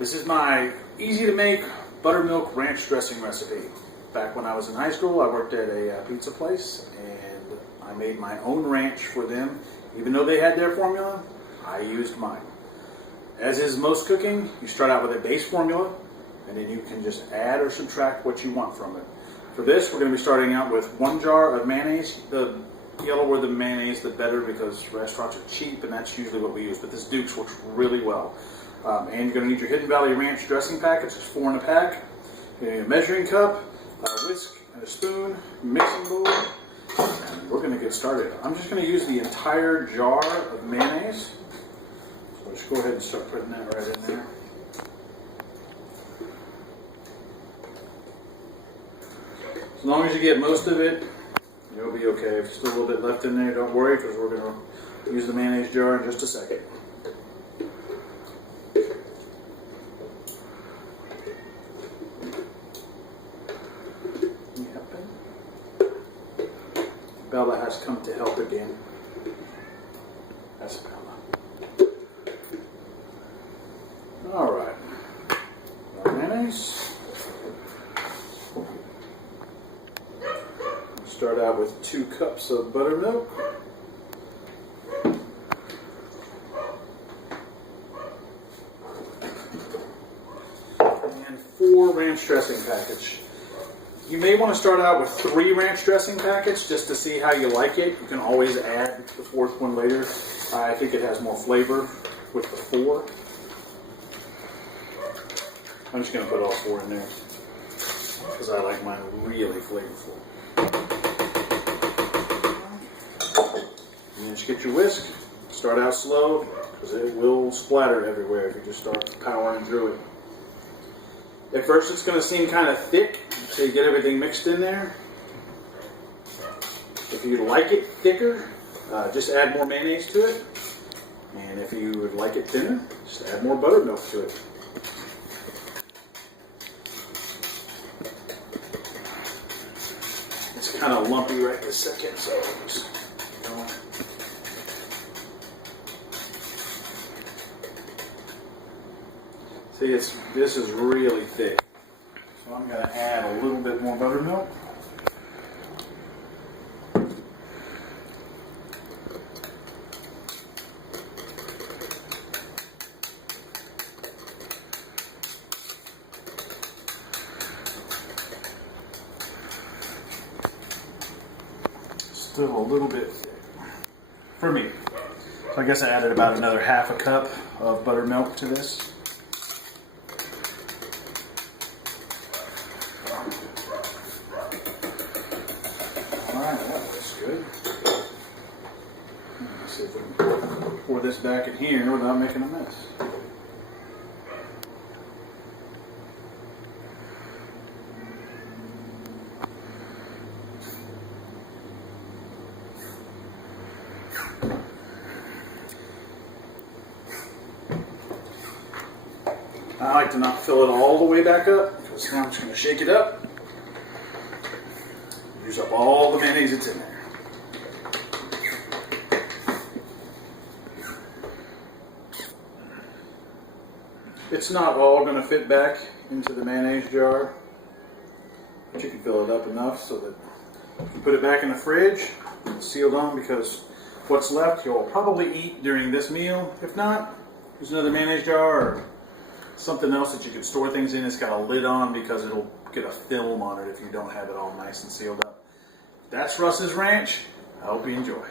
This is my easy to make buttermilk ranch dressing recipe. Back when I was in high school, I worked at a pizza place and I made my own ranch for them. Even though they had their formula, I used mine. As is most cooking, you start out with a base formula and then you can just add or subtract what you want from it. For this, we're going to be starting out with 1 jar of mayonnaise. The yellower the mayonnaise, the better, because restaurants are cheap and that's usually what we use. But this Duke's works really well. And you're going to need your Hidden Valley Ranch dressing packets. There's 4 in a pack. You're going to need a measuring cup, a whisk, and a spoon, mixing bowl. And we're going to get started. I'm just going to use the entire jar of mayonnaise. So just go ahead and start putting that right in there. As long as you get most of it, you'll be okay. If there's still a little bit left in there, don't worry, because we're going to use the mayonnaise jar in just a second. Bella has come to help again. That's Bella. Alright. Mayonnaise. Start out with 2 cups of buttermilk. And 4 ranch dressing packets. You may want to start out with 3 ranch dressing packets just to see how you like it. You can always add the 4th one later. I think it has more flavor with the 4. I'm just going to put all 4 in there because I like mine really flavorful. And then just get your whisk. Start out slow because it will splatter everywhere if you just start powering through it. At first it's going to seem kind of thick until you get everything mixed in there. If you like it thicker, just add more mayonnaise to it. And if you would like it thinner, just add more buttermilk to it. It's kind of lumpy right this second, so just, see, this is really thick. So I'm going to add a little bit more buttermilk. Still a little bit thick for me. So I guess I added about another ½ cup of buttermilk to this. Pour this back in here without making a mess. I like to not fill it all the way back up because now I'm just going to shake it up. Use up all the mayonnaise that's in there. It's not all going to fit back into the mayonnaise jar, but you can fill it up enough so that you put it back in the fridge, it's sealed on, because what's left you'll probably eat during this meal. If not, use another mayonnaise jar or something else that you can store things in. It's got a lid on because it'll get a film on it if you don't have it all nice and sealed up. That's Russ's Ranch. I hope you enjoy.